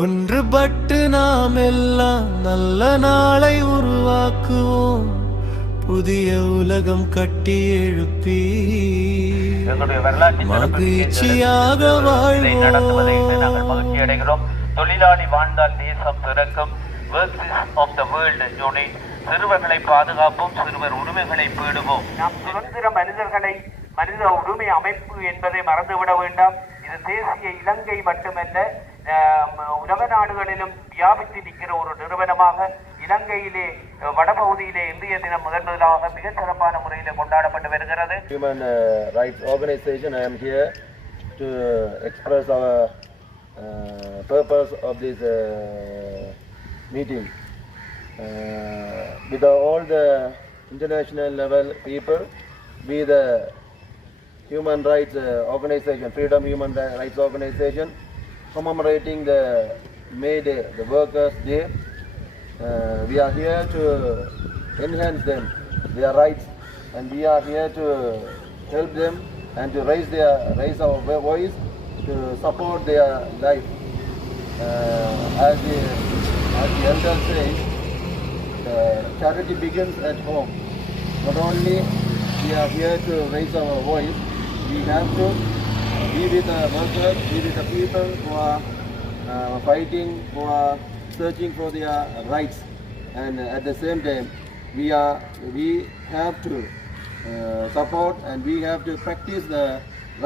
ஒன்றுபட்டு நாம் எல்லாம் நல்ல நாளை உருவாக்குவோம், புதிய உலகம் கட்டி எழுப்பி மகிழ்ச்சியாக நடத்துவதை நாங்கள் மகிழ்ச்சி அடைகிறோம். தொழிலாளி வாழ்ந்தால் தேசம் பிறக்கும். சிறுவர்களை பாதுகாப்போம், சிறுவர் உரிமைகளை பேணுவோம். நாம் சுதந்திர மனித உரிமை அமைப்பு என்பதை மறந்துவிட வேண்டாம். இது தேசிய இலங்கை மட்டுமல்ல, உலக நாடுகளிலும் வியாபித்து நிற்கிற ஒரு நிறுவனமாக இலங்கையிலே வடபகுதியிலே இந்திய தினம் முதலாக மிக சிறப்பான முறையில் கொண்டாடப்பட்டு வருகிறது. Human Rights Organization, I am here to express our purpose of this meeting. With all the international level people, be the human rights organization, Freedom Human Rights Organization, commemorating the May Day, the Workers' Day. We are here to enhance them, their rights, and we are here to help them and to raise our voice to support their life. As the elders say, charity begins at home. Not only we are here to raise our voice, we have to be with the workers, be with the people who are fighting, who are searching for their rights, and at the same time we have to support and we have to practice the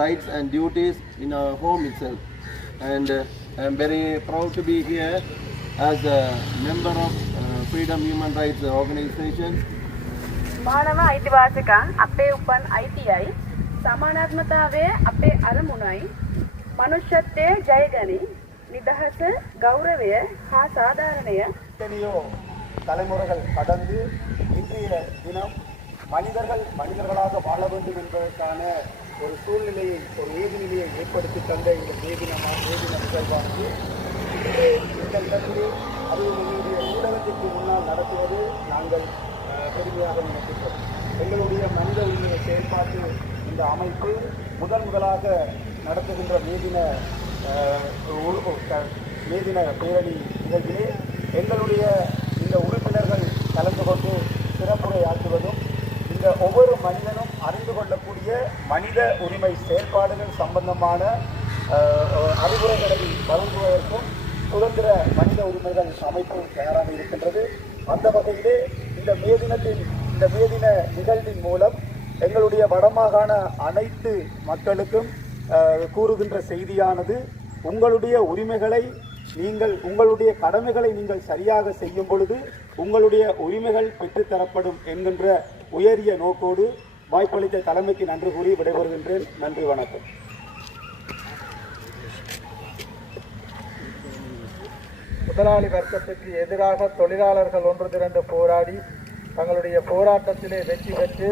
rights and duties in our home itself. And I am very proud to be here as a member of Freedom Human Rights Organization. මානව අයිතිවාසිකම් අපේ උපන් අයිතියයි, සමානාත්මතාවය අපේ අරමුණයි, මනුෂ්‍යත්වයේ ජයගනි, නිදහස, ගෞරවය හා සාධාරණය. எத்தனையோ தலைமுறைகள் கடந்து இன்றைய தினம் மனிதர்களாக வாழ வேண்டும் என்பதற்கான ஒரு சூழ்நிலையை, ஒரு ஏதுநிலையை ஏற்படுத்தி தந்த இந்த தேதின நிகழ்வானது இந்த இடத்திலே அது எங்களுடைய ஊடகத்திற்கு முன்னால் நடத்துவது நாங்கள் பெருமையாக நினைக்கின்றோம். எங்களுடைய மனித உரிமை செயல்பாட்டு இந்த அமைப்பு முதலாக நடத்துகின்ற மேதின பேரணி நிகழ்விலே எங்களுடைய இந்த உறுப்பினர்கள் கலந்து கொண்டு சிறப்புரையாற்றுவதும், இந்த ஒவ்வொரு மனிதனும் அறிந்து கொள்ளக்கூடிய மனித உரிமை செயல்பாடுகள் சம்பந்தமான அறிவுரைகளை வழங்குவதற்கும் சுதந்திர மனித உரிமைகள் அமைப்பு தயாராக இருக்கின்றது. அந்த வகையிலே இந்த மேதின நிகழ்வின் மூலம் எங்களுடைய வடமாகாண அனைத்து மக்களுக்கும் கூறுகின்ற செய்தியானது, உங்களுடைய உரிமைகளை உங்களுடைய கடமைகளை நீங்கள் சரியாக செய்யும் பொழுது உங்களுடைய உரிமைகள் பெற்றுத்தரப்படும் என்கின்ற உயரிய நோக்கோடு வாய்ப்பளித்த தலைமைக்கு நன்றி கூறி விடைபெறுகின்றேன். நன்றி, வணக்கம். முதலாளி வர்க்கத்துக்கு எதிராக தொழிலாளர்கள் ஒன்று திரண்டு போராடி தங்களுடைய போராட்டத்திலே வெற்றி பெற்று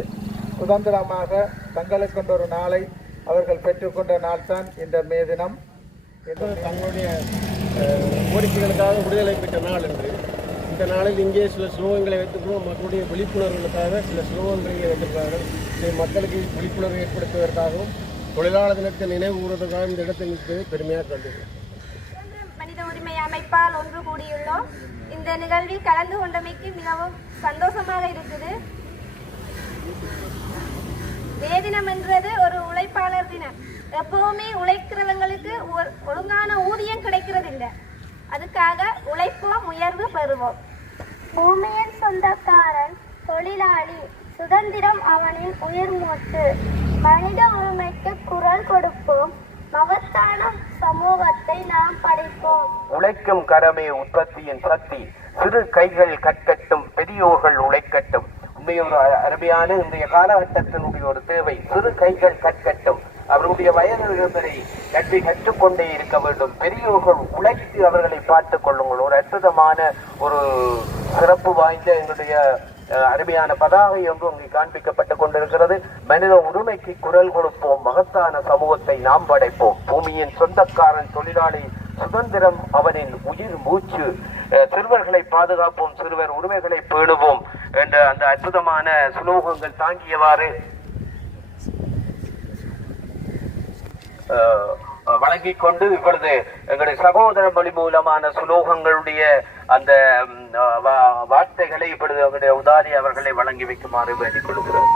சுதந்திரமாக தங்களுக்கென்ற ஒரு நாளை அவர்கள் பெற்றுக்கொண்ட நாள் தான் இந்த மே தினம். தங்களுடைய கோரிக்கைகளுக்காக விடுதலை பெற்ற நாள் என்று இந்த நாளில் இங்கே சில ஸ்லோகங்களை வைத்துக்கொண்டு மக்களுடைய விழிப்புணர்வுகளுக்காக சில ஸ்லோகங்களை வைத்திருக்கிறார்கள். இதை மக்களுக்கு விழிப்புணர்வு ஏற்படுத்துவதற்காகவும் தொழிலாளர் தினத்தை நினைவு கூறுவதற்காக இந்த இடத்தில் நிற்பது பெருமையாக கண்டுள்ளோம். மனித உரிமை அமைப்பால் ஒன்று கூடியுள்ளோம். இந்த நிகழ்வில் கலந்து கொண்டமைக்கு மிகவும் சந்தோஷமாக இருக்குது. மே தினம் என்றது ஒரு உழைப்பாளர் தினம். எப்பவுமே உழைக்கிறவங்களுக்கு ஒழுங்கான ஊதியம் கிடைக்கிறது இல்லை. அதுக்காக உழைப்போம், உயர்வு பெறுவோம். பூமியின் சொந்தக்காரன் தொழிலாளி, சுதந்திரம் அவனின் உயிர் மூச்சு. மனித உரிமைக்கு குரல் கொடுப்போம், மகத்தான சமூகத்தை நாம் படைப்போம். உழைக்கும் கரமே உற்பத்தியின் சக்தி. சிறு கைகள் கற்கட்டும், பெரியோர்கள் உழைக்கட்டும். உண்மையொரு அருமையான இன்றைய காலகட்டத்தினுடைய ஒரு தேவை. சிறு கைகள் கற்கட்டும், அவர்களுடைய வயது வரை கல்வி கற்றுக்கொண்டே இருக்க வேண்டும். பெரியோர்கள் உழைத்து அவர்களை பார்த்துக் கொள்ளுங்கள். ஒரு அற்புதமான ஒரு சிறப்பு வாய்ந்த எங்களுடைய அருமையான பதாகை ஒன்று அங்கே காண்பிக்கப்பட்டுக் கொண்டிருக்கிறது. மனித உரிமைக்கு குரல் கொடுப்போம், மகத்தான சமூகத்தை நாம் படைப்போம். பூமியின் சொந்தக்காரன் தொழிலாளி, சுதந்திரம் அவனின் உயிர் மூச்சு. சிறுவர்களை பாதுகாப்போம், சிறுவர் உரிமைகளை பேணுவோம் என்ற அந்த அற்புதமான சுலோகங்கள் தாங்கியவாறு வழங்கிக் கொண்டு இப்பொழுது எங்களுடைய சகோதர மொழி மூலமான சுலோகங்களுடைய அந்த வார்த்தைகளை இப்பொழுது எங்களுடைய உதாரி அவர்களை வழங்கி வைக்குமாறு வேண்டிக் கொள்கிறோம்.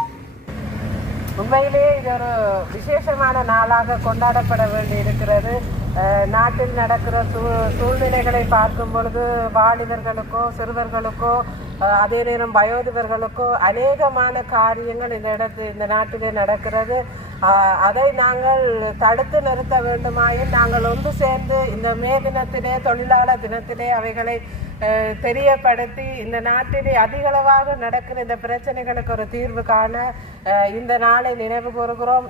உண்மையிலேயே இது ஒரு விசேஷமான நாளாக கொண்டாடப்பட வேண்டி இருக்கிறது. நாட்டில் நடக்கிற சூழ்நிலைகளை பார்க்கும் பொழுது வாலிபர்களுக்கோ சிறுவர்களுக்கோ அதே நேரம் வயோதிபர்களுக்கோ அநேகமான காரியங்கள் இந்த நாட்டிலே நடக்கிறது. அதை நாங்கள் தடுத்து நிறுத்த வேண்டுமாயின் நாங்கள் ஒன்று சேர்ந்து இந்த மே தினத்திலே தொழிலாளர் தினத்திலே அவைகளை தெரியப்படுத்தி இந்த நாட்டிலே அதிகளவாக நடக்கிற இந்த பிரச்சனைகளுக்கு ஒரு தீர்வு காண இந்த நாளை நினைவு கூறுகிறோம்.